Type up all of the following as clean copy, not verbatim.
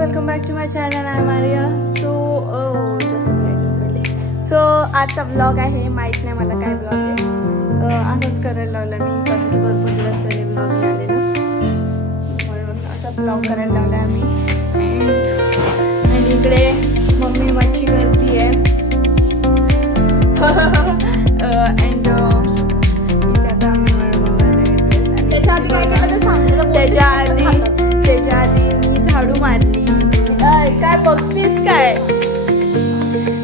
Welcome back to my channel. I Maria. So आजचा blog आहे. माहीत नाही मला काय ब्लॉग आहे. असंच करायला लावलं मी, कारण की भरपूर दिवस झाले ब्लॉग झाले ना, म्हणून असा ब्लॉग करायला लावला आम्ही. आणि इकडे मम्मी मच्छी करती आहे. अँड इथे आता आम्ही त्याच्या आधी मी झाडू मारली. काय बघतीस काय?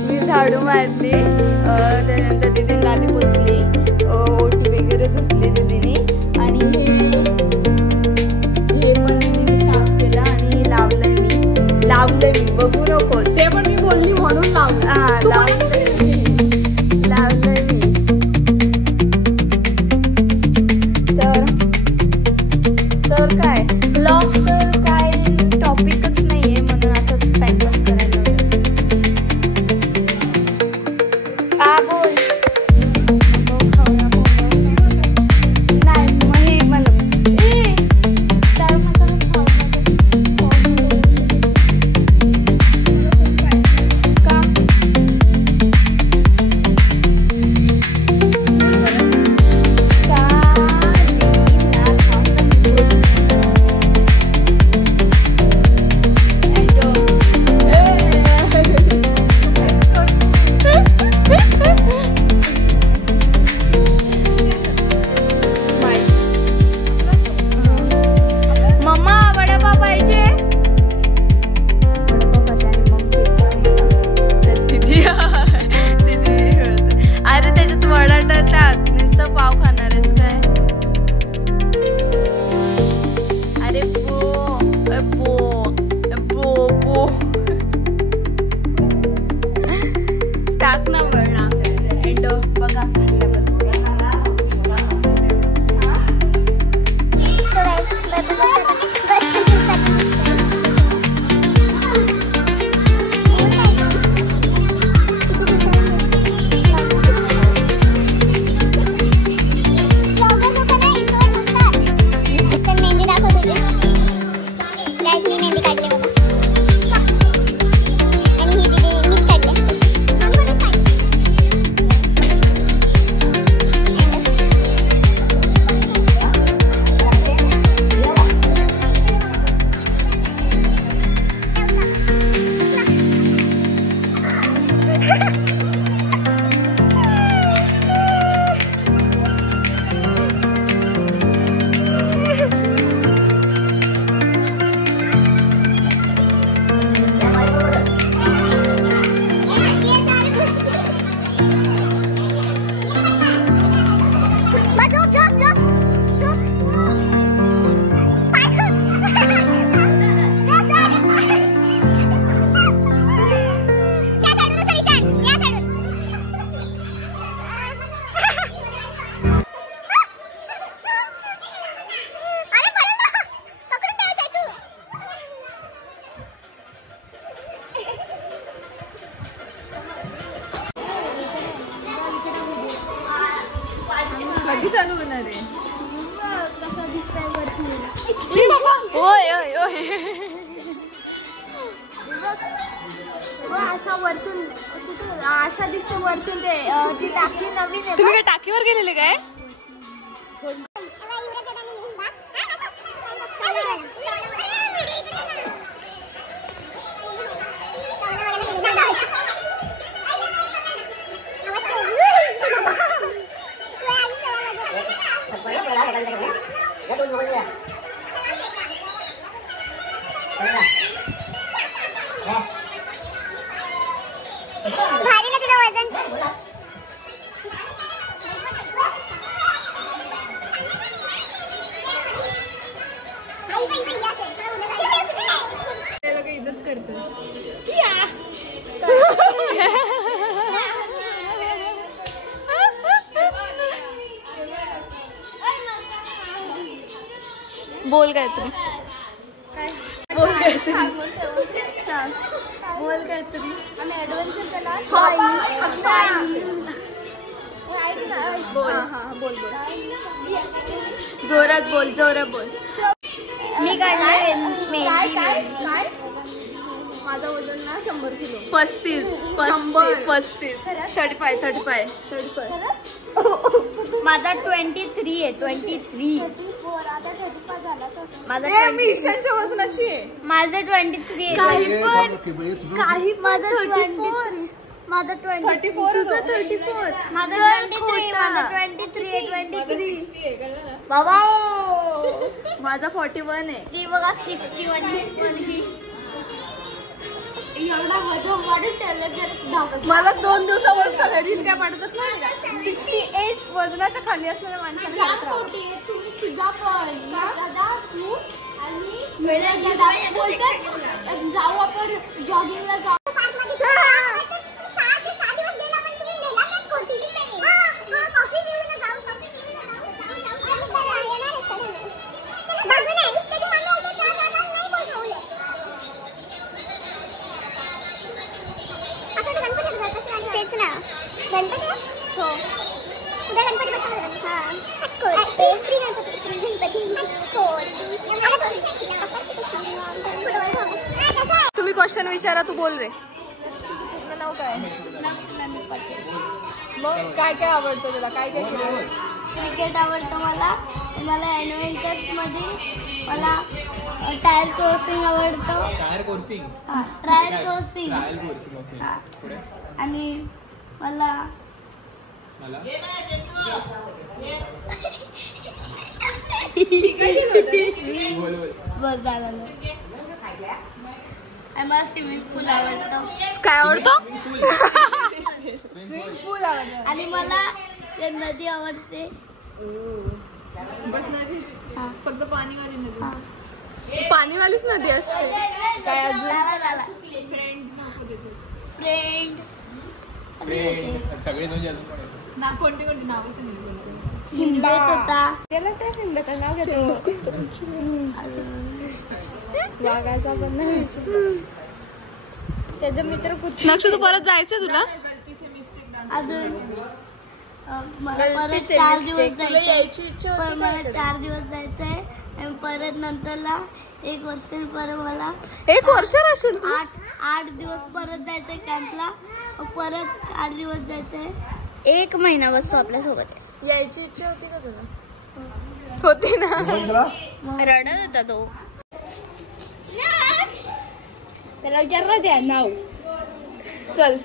मी झाडू मारली. त्यानंतर तिथे गादी पुसली, ओटी वगैरे धुतली दीदीने. आणि हे पण दीदीने साफ केलं आणि लावलंय मी. बघू नको, ते पण मी बोलली म्हणून लावलं. हा, लावलंय मी. तर काय ब्लॉग तर काय टॉपिकच नाहीये, म्हणून असंच टाइमपास करायला. बोल नाही मग हे मला कधी चालू होणार आहे? कसा दिसतंय वरती? ओय असा वरतून असा दिसतो वरतून. ती टाकी नवीन आहे. तुम्ही काय टाकीवर गेलेले काय? भारी ना तुझं वजन. इथंच करतो. बोल काहीतरी. बोल काहीतरी. आम्ही ऍडव्हेंचर केला. बोल जोरात बोल. मी काय माझं वजन ना 100 किलो. 35 35 माझा 23 आहे. 23 माझा मी ईशानच्या वजनाची आहे. माझं 23 आहे. काही माझं 24. माझं 34 माझं 23 बाबा माझा 41 आहे. ती बघा 61. एवढा वजन वाढत त्याला मला 2 दिवसावर सगळे रील काय पाठवतात नाही का. 68 वजनाच्या खाली असलेल्या माणसाला तुझा पण दादा तू आणि जाऊ आपण जॉगिंगला जाऊ. तुम्ही क्वेश्चन विचारा. तू बोल रे. पूर्ण नाव काय? मग काय काय आवडतं तुला? काय काय खेळ? क्रिकेट आवडतं मला. ॲडव्हेंचर मध्ये मला टायर कोर्सिंग आवडतं. Tyre कोर्सिंग okay. आणि मला बस झालं. मला स्विमिंग पूल आवडतं. काय आवडतो? पूल आवडतं. आणि मला नदी आवडते. बस नदी. हा. फक्त पाणीवाली नदी. हा. पाणीवालीच नदी असते. काय अजून? फ्रेंड सगळे दोन अजून पण येतात. ना कोणते कोणते नाव सांगितले? सिम्बा होता. त्याला त्या सिंबाचं नाव घेतो. वाघाचा पण नाही. त्याचा मित्र कुठे? नक्ष तू परत जायचं तुला? अजून मला परत 4 दिवस तुला जायचंय. यायची इच्छा पण होती मला का? 4 दिवस जायचंय आणि परत नंतरला 1 वर्ष परत मला 1 वर्ष राहशील तू? 8 दिवस परत जायचंय कॅम्पला. परत 4 दिवस जायचंय. 1 महिना बसतो आपल्या सोबत. यायची इच्छा होती का तुला? होती ना. रडत होता तो. त्याला विचारलं द्या नाव. चल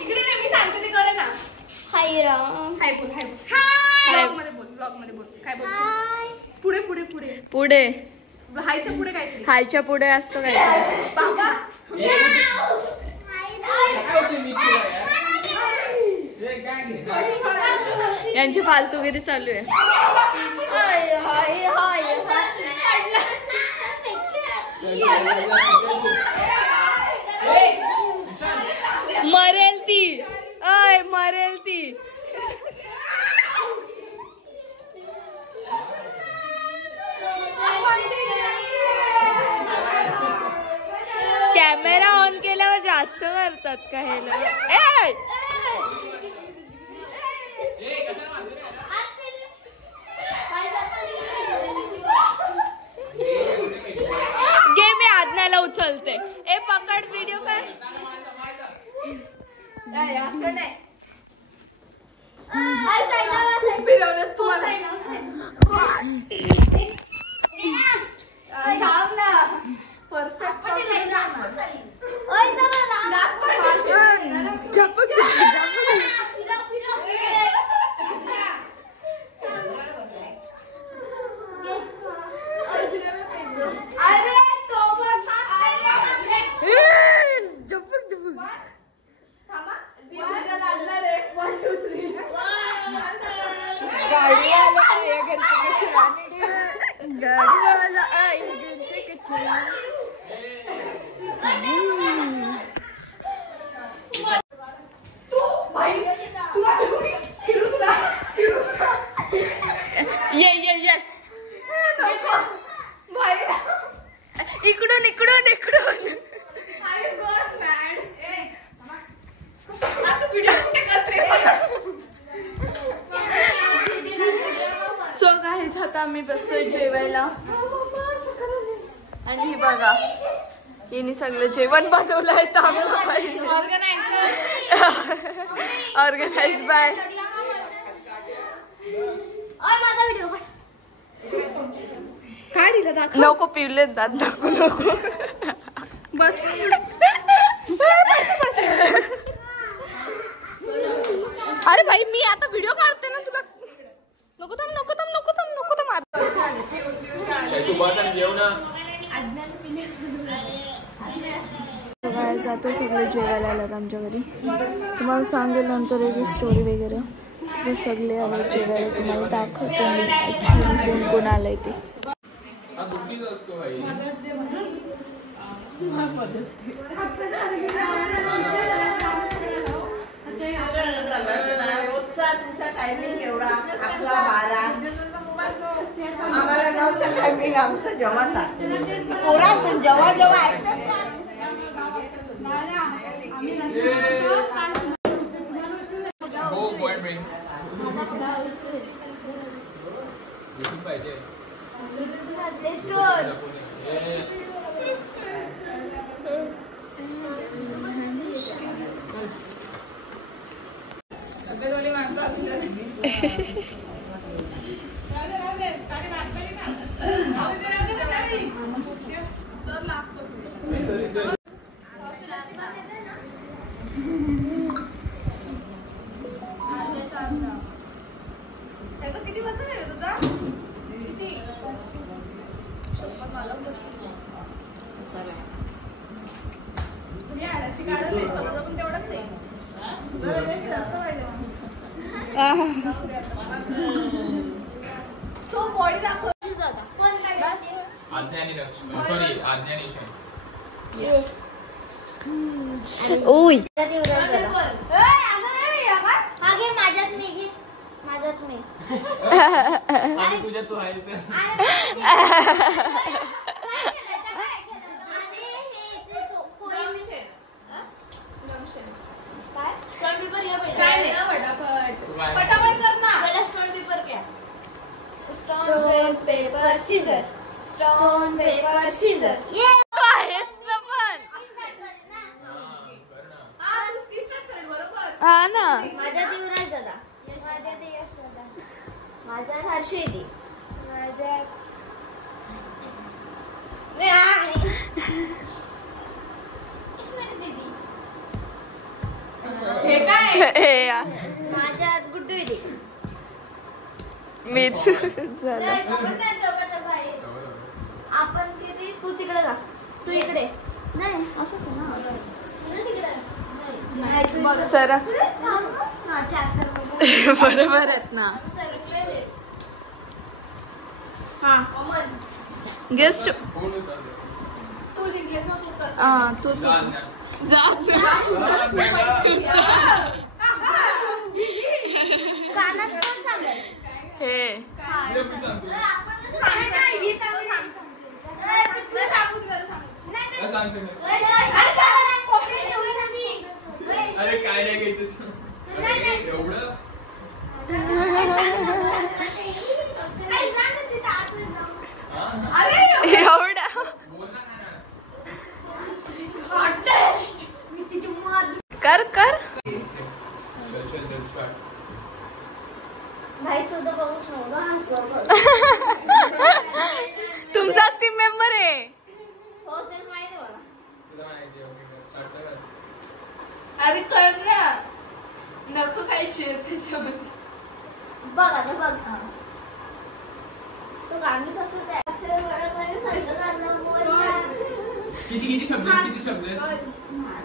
इकडे मी सांगते ते करे ना. हाय राम. हाय बोल. हाय बोल. ब्लॉग मध्ये बोल. काय बोल? पुढे पुढे पुढे पुढे हायच्या पुढे काय? हायच्या पुढे असतं काय? बाबा यांची फालतूगिरी चालू आहे. मरेल ती. मरेल ती. कॅमेरा ऑन केल्यावर जास्त करतात का हे लोक? गे मी आज्ञाला उचलते. पकड व्हिडिओ काय? फिरवलंस तुम्हाला. थांब ना. परफेक्ट इकडून इकडून इकडून. सो गाईज आता आम्ही बसतोय जेवायला आणि ही बघा हिने सगळं जेवण बनवलंय ऑर्गनाइज बाय नको पिवले दात नको बस अरे भाई मी आता व्हिडिओ काढते ना तुला नको थांब नको थांब नको थांब नको थांब जातं सगळे जेवायला आलात आमच्या घरी तुम्हाला सांगेल नंतर याची स्टोरी वगैरे जे सगळे आले जेवायला तुम्हाला दाखवतो मी ॲक्च्युली कोण कोण आलंय ते तुमचा टायमिंग एवढा 11-12 आम्हाला 9चा टायमिंग आमचं जेवायचा पोरांचं जेव्हा जेव्हा ऐकतात किती बसत आहे तुझा किती मला तुम्ही आणायची कारण नाही स्वतःचा पण तेवढंच आहे तो बॉडी दाखव ओय माझ्यात मी घे माझ्यात मी तुझ्या तू आहे stone paper scissor stone paper scissor तो आहेस ना पण हा ना माझ्यात युवराज दादा माझ्यात यश दादा माझ्यात हर्षदी माझ्यात हे काय माझ्यात गुड्डू दीदी मीच झालं आपण किती तू तिकडे जा तू इकडे नाही असंच ना सर बरोबर आहेत ना गेस्ट तू जिंकलेस ना तू कर हा तूच कानात कोण सांगेल हे अरे काय नाही काही एवढं एवढा कर कर भाई तुझं बघूच नको हसव तुमचाच टीम मेंबर आहे हो ते माहिती मला अरे कर ना नको खायची त्याच्यामध्ये बघ आता बघ तो गाणी कसं ते अक्षर वळकरी सांगत आलं किती शब्द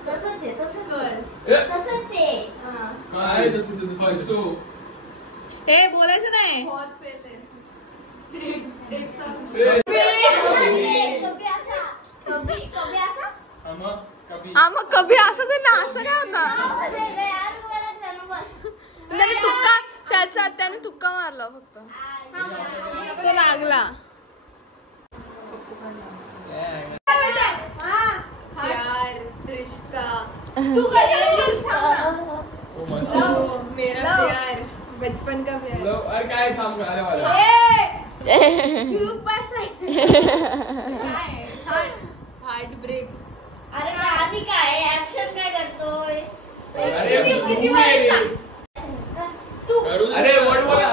तसंच आहे तसंच ए, तसंच आहे काय तसं तुझं फसो हे बोलायचं नाही कभी असा कभी असा मग कभी असं ते ना असं काय होता यार मला त्यानं बस त्याने तुक्का त्याने तुक्का मारला फक्त तो लागला प्यार रिश्ता तू कशाला मेरा प्यार बचपन का प्यार अरे काय थांब अरे मला हाय किती रे तू अरे वॉट बघा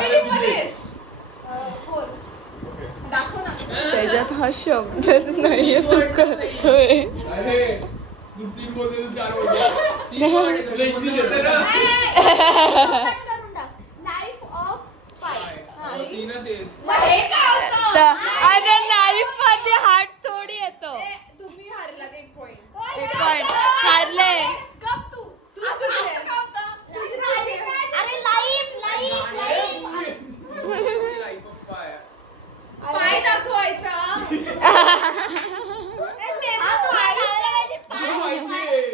दाखव ना. त्याच्यात हा शब्दच नाहीये तू करतोय. अरे तू 3 बोलते तू 4 बोलते तुला इंग्लिश येतं ना लाईफ ऑफ पाय. तीनच आहेत. मग हे काय होतं? अरे लाईफ मध्ये हार्ट थोडी येतो. तुम्ही हारलात 1 पॉइंट. पण हारले. गप तू. अरे लाईफ Life of fire. पाय दाखवायचा. तुला माहितीये.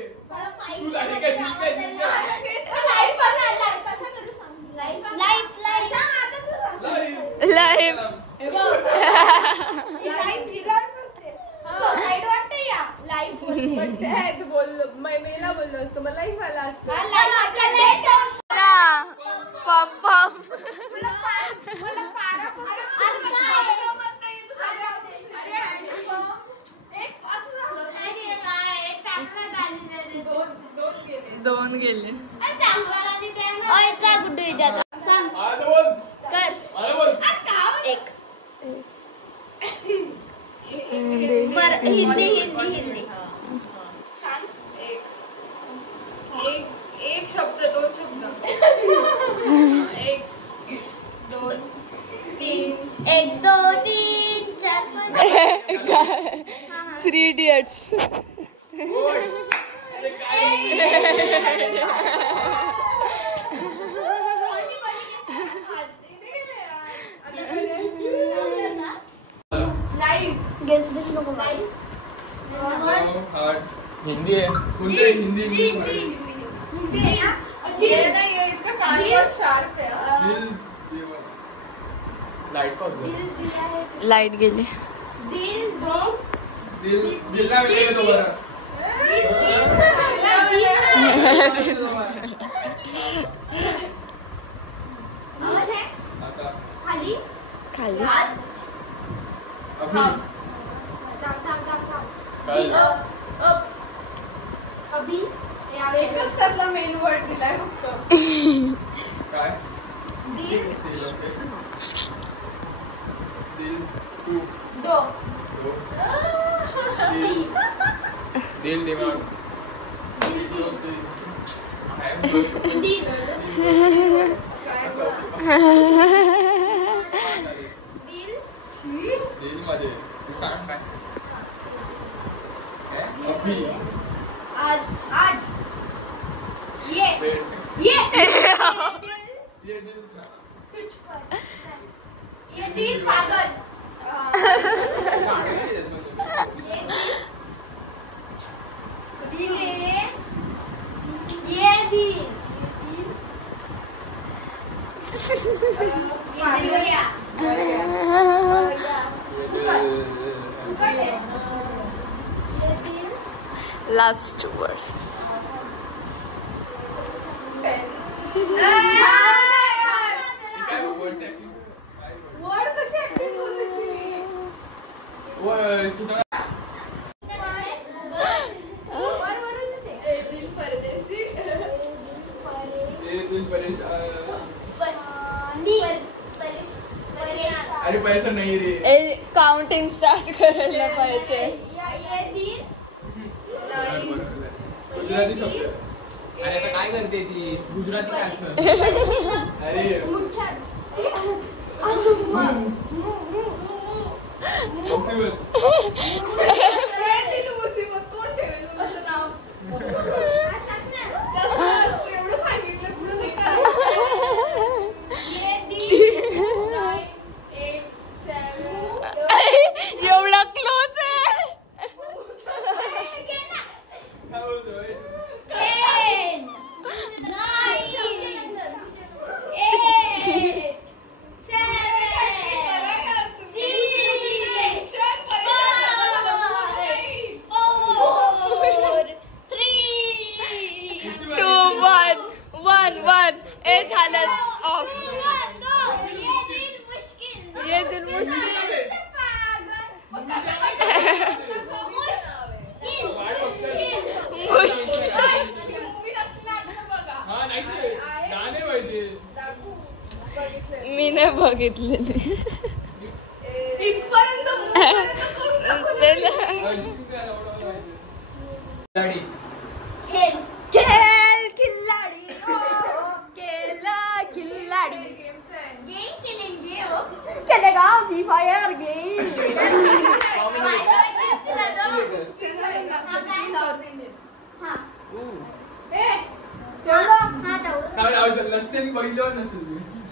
तू झाली काय दिली काय दिली काय? लाईफ तू बोललो मेला बोललो असतो मला लाईफ आला असतो. पम पम. दोन गेले. आता बोल. आता बोल. हिंदी एक शब्द 2 शब्द. 1 2 3 1 2 3 4 5 3 इडियट्स. बोल. अरे काय गेस बिस नको. हार्ट हिंदी आहे कोणतं आहे? हिंदी लाईट का लाईट गेली. दिलला वेगळे तो बरं आता खाली अभि काय एकच त्यातला मेन वर्ड दिलाय फक्त. काय दिल दिल टू दो दिल दिमाग दिल मध्ये सांग काय अभि आज ये दिल ये दिल पागल. ये दिल लास्ट वर्ड. वर्ड कशी ऍक्टिंग बोलते. तुझा अरे पैसा नाही रे काउंटिंग स्टार्ट करायला पाहिजे. गुजराती शब्द अरे आता काय करते ती गुजराती काय असणार अरे मुसीबत कोण ठेवेल तुझं नाव. एवढं सांगितलं कुठं नाही का. एवढा क्लोज आहे. काय बोलतोय बघितलेली. खेळ खेळ खिल्लाडी केला खिल्लाडी गेम केलेंगे हो केलेगा फ्री फायर गेम.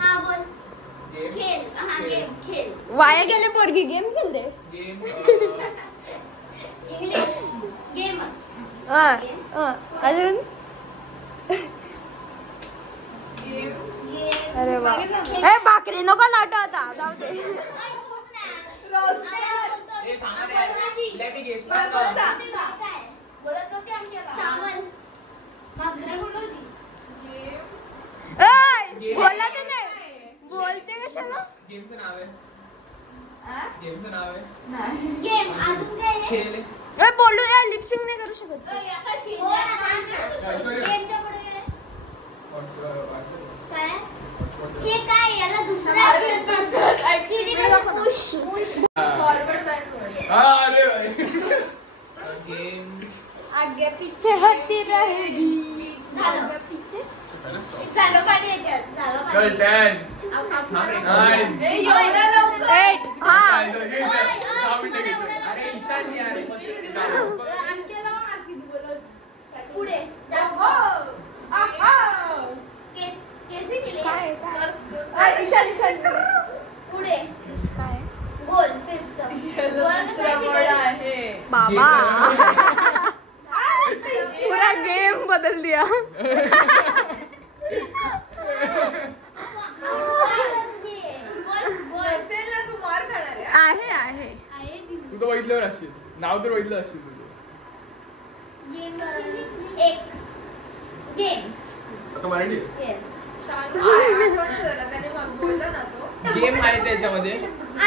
हा बोल खेळ हा गेम खेळ वाया गेले पोरगी गेम खेळते. इंग्लिश गेमच अजून अरे वा ए भाकरी नको नाटो आता जाऊ दे. बोला तर नाही बोलते कशाला. गेमचं नाव आहे गेम अजून काय आहे? खेळ ए बोलू या लिपसिंग नाही करू शकत. गेमच्या पुढे काय हे काय याला दुसरा गेम आगे पीछे होती रहेगी. झालं पाणी याच्यात झालं चल पाणी 10 9 8 हा अरे ईशान यार पुढे केसी केली पुढे गोल बाबा पूरा गेम बदल दिया. आहे आहे तू तर बघितल्यावर असशील नाव तर बघितलं असशील तुझं. गेम आता मराठी गेम आहे त्याच्यामध्ये.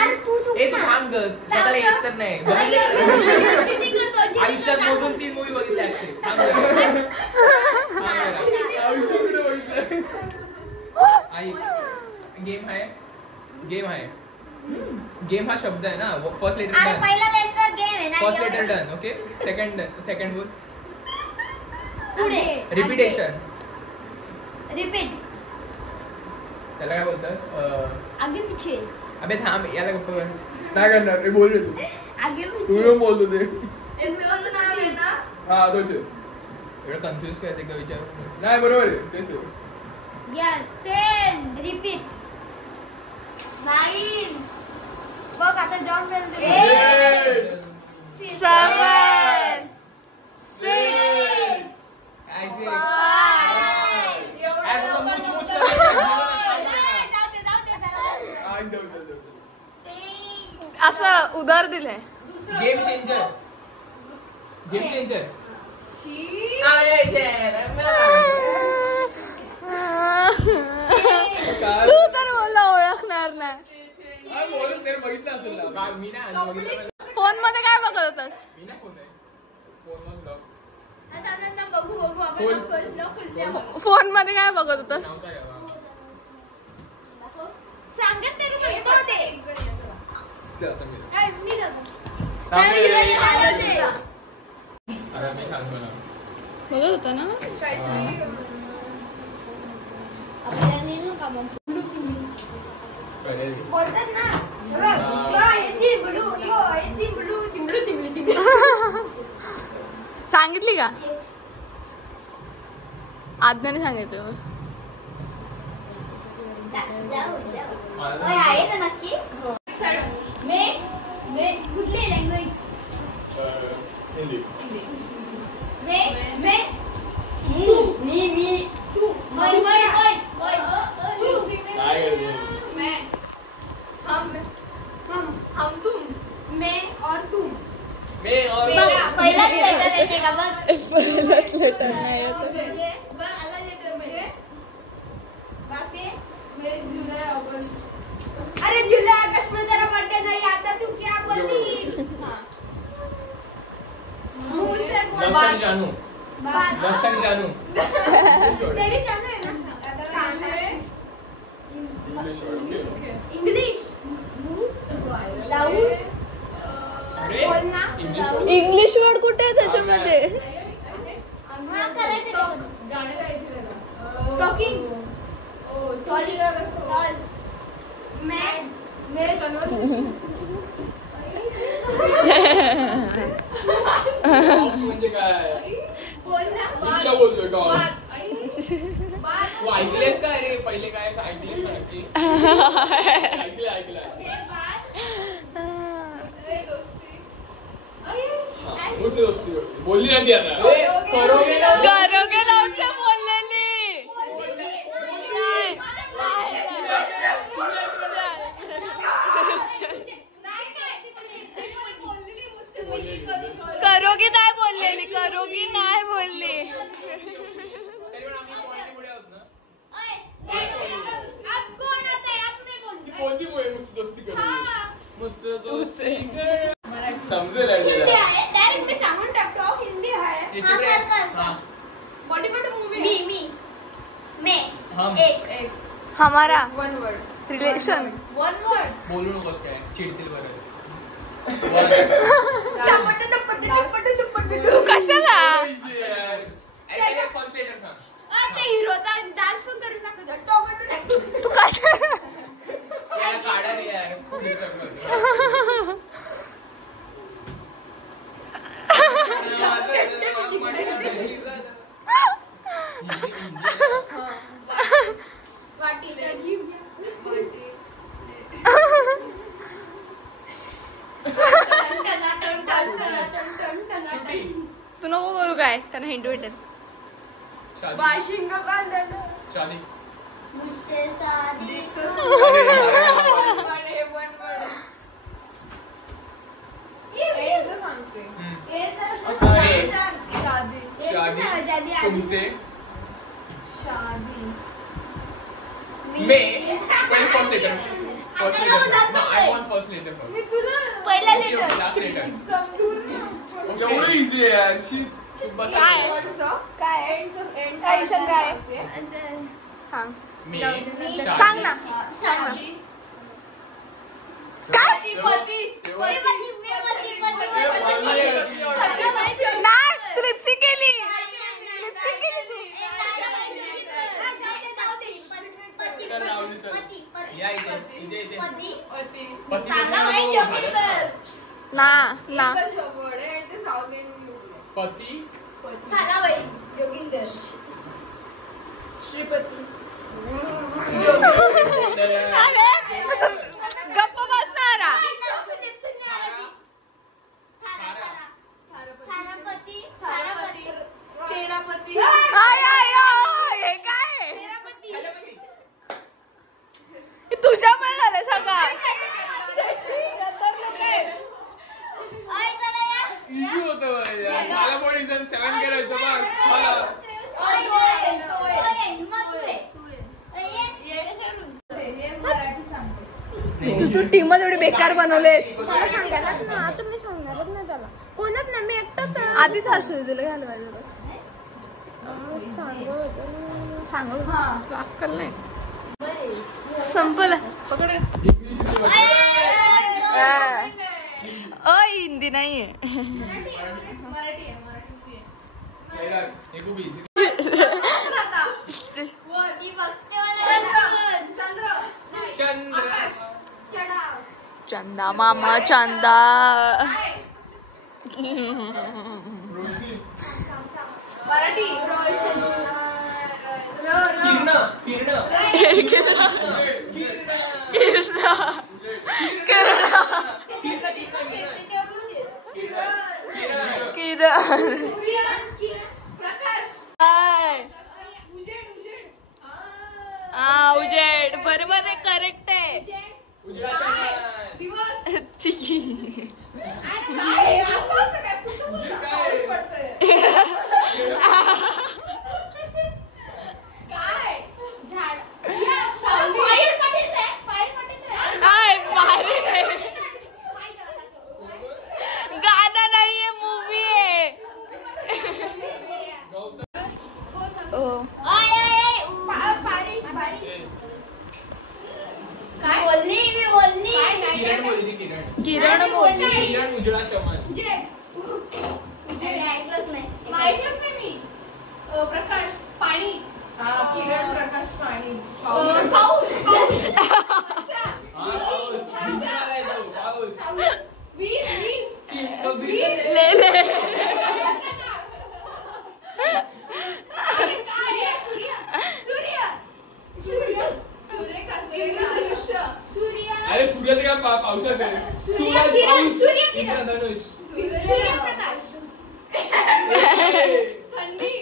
अरे तू ए तू थांब ग सगळं येत तर नाही आयुष्यात मोजून 3 मूवी बघितले असते. गेम हा शब्द आहे ना. फर्स्ट लेटर डन पहिला लेटर गेम आहे ना first letter done okay. Second बोल पुढे रिपीटेशन. रिपीट त्याला काय बोलतात आगे पीछे अबे थांब याला गप्प कर. काय करणार रे बोल रे तू आगे तू पीछे येऊन बोलतो ते. नाव आहे ना हा तोच एवढं कन्फ्युज करायचं एकदा विचार नाही बरोबर आहे तेच आहे. यार 10 रिपीट 9 बघ आता जॉब मिळते 7 6 काय से असं उधार दिलंय. गेम चेंजर तू तर मला ओळखणार नाही. बघितलं असेल ना मी नाही बघितलं. फोन मध्ये काय बघत होतास. मी नाही फोन आहे फोन बघू आपण फोन मध्ये काय बघत होतास. सांगत तरी म्हणतो ते मी बघत होता ना. बोलतात ना सांगितली का आज्ञाने सांगितलं. आहे ना नक्की मे कुठली लँग्वेज मे तू हम तुम मैं और तुम पहिलाच लेटर येते का बघ. पहिलाच लेटर नाही येत. अरे जुलाई अगस्त में तेरा बर्थडे नहीं आता तू क्या बोलती. मुझसे बोल जानू तेरी जानू है ना. अरे इंग्लिश इंग्लिश वर्ड कुठे आहे त्याच्यामध्ये? गाणं गायचं त्याला. टॉकिंग. सॉरी. म्हणजे काय? कुठला बोलतोय डॉग? तू ऐकलेस काय रे? पहिले काय ऐकलेस का नक्की? ऐकलं. मुझसे दोस्ती बोलली ना ती आता. करोगे नव्हते बोललेली. करोगी नाही बोललेली. करोगी नाही बोलली. कोणती पोहे मुझसे दोस्ती करोगे? मुझसे दोस्ती समजेल डायरेक्ट मी सांगून टाकतो हिंदी आहे. हमारा रिलेशन. बोलू नकोस काय चिडतील बरं. तू कशाला? फर्स्ट लेटर सांग. हिरोचा डान्स पण करून दाखवतो. तू कशाला? काढा रे यार खूप डिस्टर्ब करतो. तू नको बोलू काय त्यांना हिंट भेटेल. शादी मुझसे शादी तुमसे मैं first letter. I want first letter first. पहिला Okay, last letter. एवढं easy आहे यार. बस मी सांग ना. नाही तू लिपस्टिक केली. या इथे पती पती ना पती गप्प बसणारा. हे काय तुझ्यामुळे झालं सगळं. इझी होतं मला पण इझन 7 करायचं बस. तू टीमच एवढी बेकार बनवलेस. मला सांगायलाच ना. आता मी सांगणारच नाही त्याला. कोणच नाही मी एकटाच आधीच असू तुला घ्यायला पाहिजे बस. सांगू अक्कल नाही. संपलं पकड. हिंदी नाहीये. हे खूप इझी. चंदा मामा चंदा. उजेड बरोबर आहे. करेक्ट आहे. गाणं नाहीये मूवी आहे. बोलली मी बोलली किरण बोलली किरण. किरण बोलली. किरण उजळा चमन. ऐकलंच नाही. माहितीच नाही मी. प्रकाश पाणी. किरण प्रकाश पाणी. पाऊस. वर्षा. पाऊस. पाऊस. वीज. अरे सूर्याचं काय पावसाचं आहे. सूरज पाऊस इंद्रधनुष. थंडी.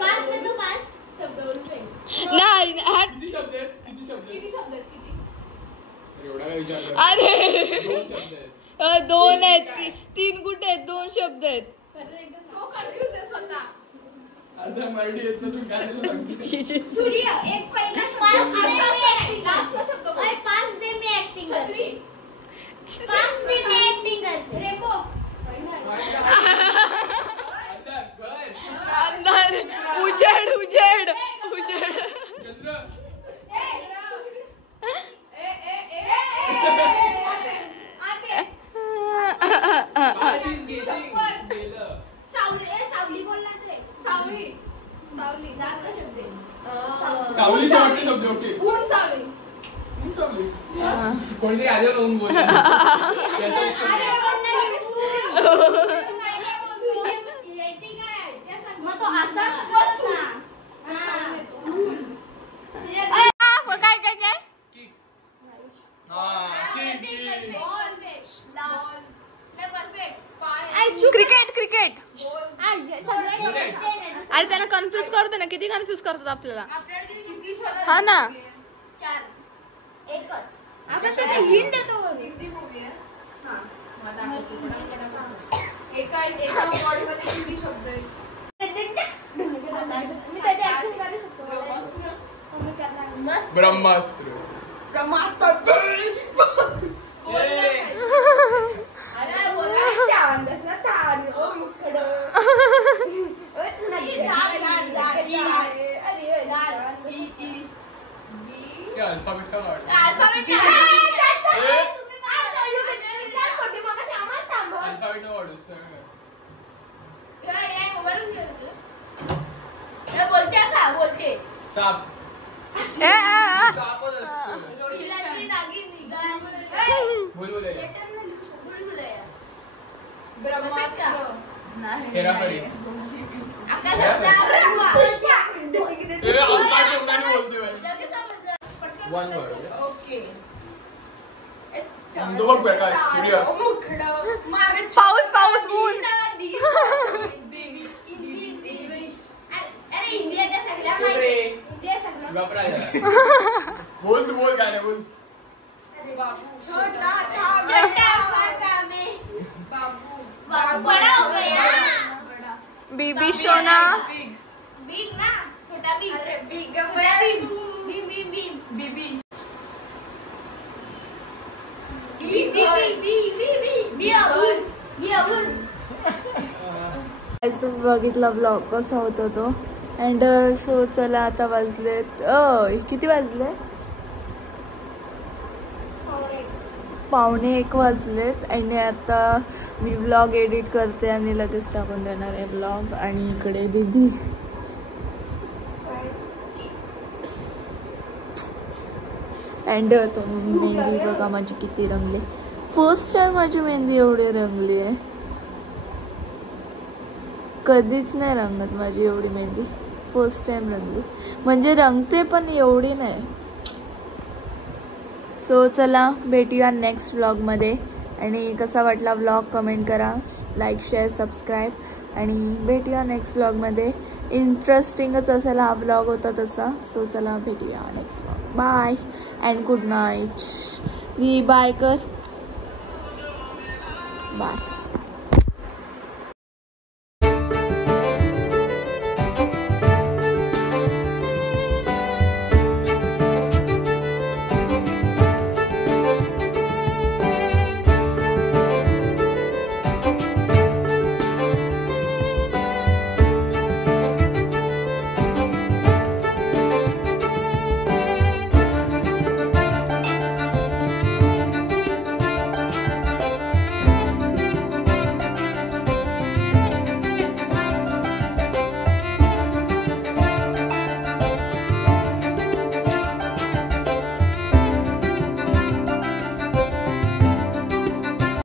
पाच दे तू पाच. नाही किती शब्द आहेत? किती शब्द आहेत? एवढा काय विचार करतो? अरे 2 शब्द आहेत. 2 आहेत. 3 कुठे आहेत? 2 शब्द आहेत. तो कन्फ्युज आहे स्वतः. अर्धा मराठी येत ना तुम्ही काय सांगतो. सूर्य एक पहिला शब्द. लास्ट शब्द. पाच दे मी ऍक्टिंग करते. छत्री. पाच दे मी ऍक्टिंग करते. रेपो. अंधार. उजेड. चंद्र. सावली बोलला ते. सावली जाचा शब्द आहे. सावली शेवटचे शब्द. ओके. ऊन सावली. कोणतरी आल्यावर होऊन बोल. अरे मग तो असा वस्तू. क्रिकेट. अरे त्याला कन्फ्युज करतो ना. किती कन्फ्युज करतात आपल्याला. हा ना. आपण त्याला हिंट देतो. हिंदी मूवी आहे. एका वर्डमध्ये हिंदी शब्द आहे. मी त्याची ऍक्शन करू शकतो. ब्रह्मास्त्र. अरे बोला अल्फाबेट का वाटतं? अल्फाबेट का वाटतं? बोलते साप. ए, आ. सापच असतो. बुलबुल आहे. हेराफेरी. आकाश शब्दाने बोलतोय बाई. One word. ओके. तो बघ प्रकाश. सूर्य. पाऊस. ऊन. बोल काय नाही बोल. बीबी सोना. बिग ना छोटा बिग. अरे बिग बघितला ब्लॉग कसा होता तो. अँड सो चला आता वाजलेत किती वाजले. 1:45 वाजलेत. आणि आता मी ब्लॉग एडिट करते आणि लगेच टाकून देणार आहे ब्लॉग. आणि इकडे दीदी अँड तो मेहंदी बघा माझी किती रंगली. फर्स्ट टाइम माझी मेहंदी एवढी रंगली आहे. कधीच नाही रंगत माझी एवढी मेहंदी. फर्स्ट टाइम रंगली. म्हणजे रंगते पण एवढी नाही. सो चला भेटूया नेक्स्ट व्लॉगमध्ये. आणि कसा वाटला व्लॉग कमेंट करा. Like share subscribe. आणि भेटूया नेक्स्ट व्लॉगमध्ये. इंटरेस्टिंगच असेल हा व्लॉग होता तसा. सो चला भेटूया next vlog. Bye and good night. Bye कर. बाय.